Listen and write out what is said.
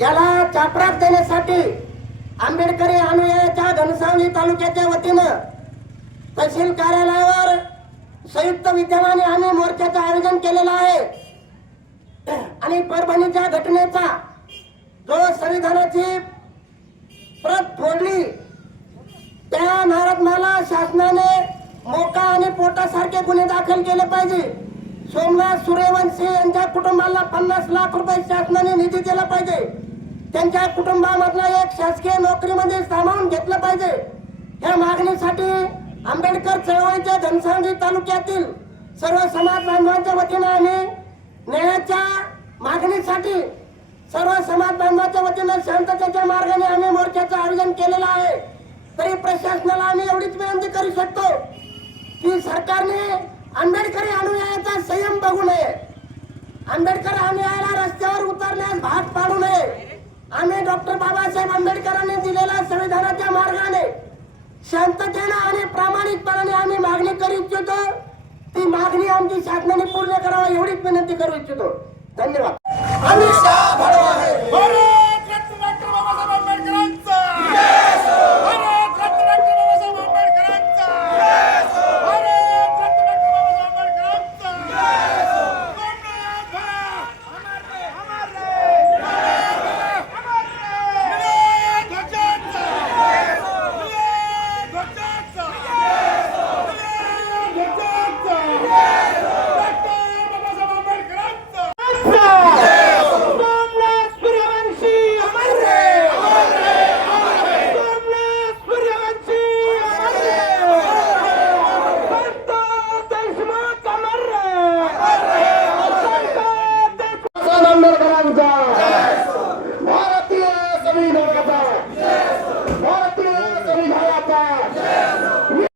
याला चापराक देण्यासाठी आंबेडकरी अनुयायाच्या घनसावली तालुक्याच्या वतीनं तहसील कार्यालयावर संयुक्त विद्यमाने आम्ही मोर्चाचं आयोजन केलेलं आहे. आणि परभणीच्या घटनेचा जो संविधानाची प्रत फोडली त्या महारात्माला शासनाने मोका आणि पोटासारखे गुन्हे दाखल केले पाहिजे. सोमनाथ सूर्यवंशी यांच्या कुटुंबाला पन्नास लाख रुपये शासनाने निधी दिला पाहिजे. त्यांच्या कुटुंबामधला एक शासकीय नोकरीमध्ये सामावून घेतलं पाहिजे. या मागणीसाठी आंबेडकर चळवळीच्या घनसावंगी तालुक्यातील सर्व समाज बांधवांच्या वतीनं आम्ही न्यायाच्या मागणीसाठी सर्व समाज बांधवाच्या वतीनं शांततेच्या मार्गाने आम्ही मोर्चाचं आयोजन केलेलं आहे. तरी प्रशासनाला आम्ही एवढीच विनंती करू शकतो की सरकारने आंबेडकरी अनुयायाचा संयम बघू नये. आंबेडकर अनुयायाला आम्ही डॉक्टर बाबासाहेब आंबेडकरांनी दिलेल्या संविधानाच्या मार्गाने शांततेनं आणि प्रामाणिकपणाने आम्ही मागणी करू इच्छितो. ती मागणी आमची शासनाने पूर्ण करावी एवढीच विनंती करू इच्छितो. धन्यवाद. आम्ही Amen.